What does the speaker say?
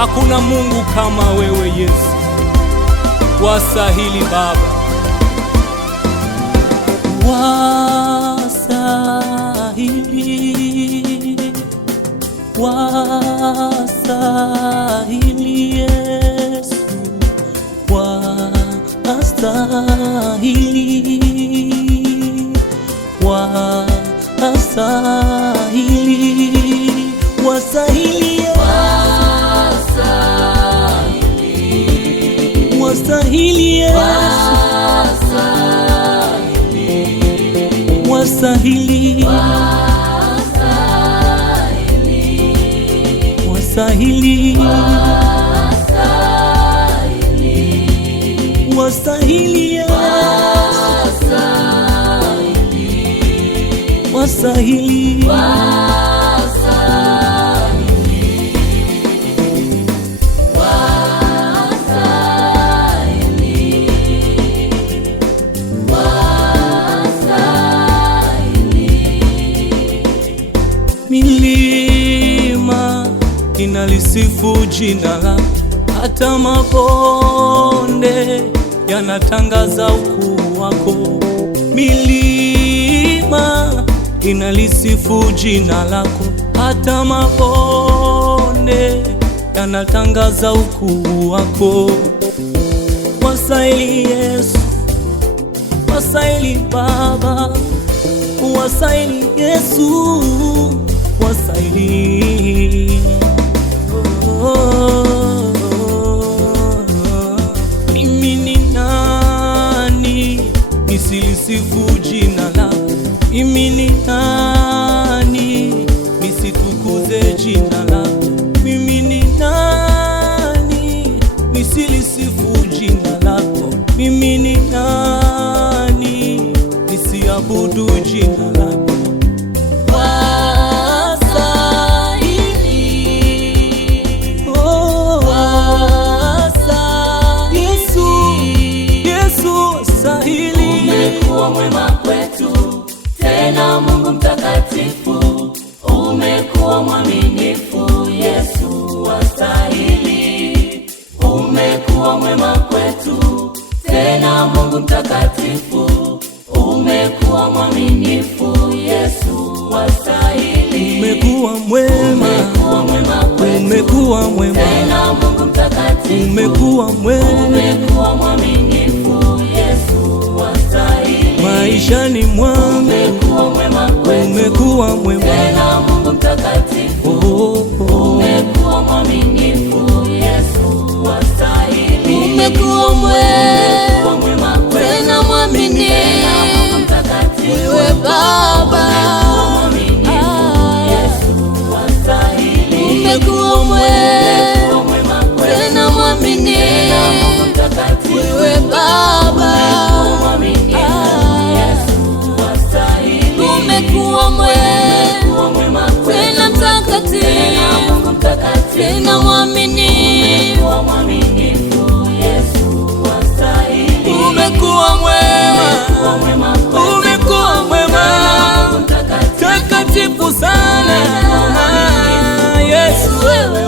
Hakuna Mungu kama wewe Yesu, wastahili Baba, wastahili, wastahili Yesu, wastahili, wastahili, wastahili, wastahili Yesu, wastahili, wastahili, wastahili Yesu, wastahili, milima inalisifu jina lako, hata mabonde yanatangaza ukuu wako. Milima inalisifu jina lako, hata mabonde yanatangaza ukuu wako. Wastahili Yesu, wastahili Baba, wastahili Yesu, wastahili. Mimi ni nani nisilisifu jina lako? Mimi ni nani nisitukuze jina lako? Mimi ni nani nisilisifu jina lako? Mimi ni nani nisiabudu jina lako? Umekuwa mwema kwetu, tena Mungu mtakatifu, umekuwa mwaminifu Yesu, wastahili. Umekuwa mwema kwetu, tena Mungu mtakatifu, umekuwa mwaminifu Yesu, wastahili. Umekuwa mwema, umekuwa mwema kwetu, umekuwa mwema, tena Mungu mtakatifu, umekuwa mwema, umekuwa mwaminifu Yesu, wastahili. Maishani mwangu umekuwa mwema kwetu, umekuwa mwema, tena Mungu mtakatifu, umekuwa mwaminifu Yesu, wastahili. Umekuwa mwema kwetu, tena mwaminifu wewe Baba, umekuwa mwema tena mwaminifu wewe Baba, umekuwa mwema tena mtakatifu tena mwaminifu, umekuwa mwema, umekuwa mwema, takatifu sana Yesu wewe.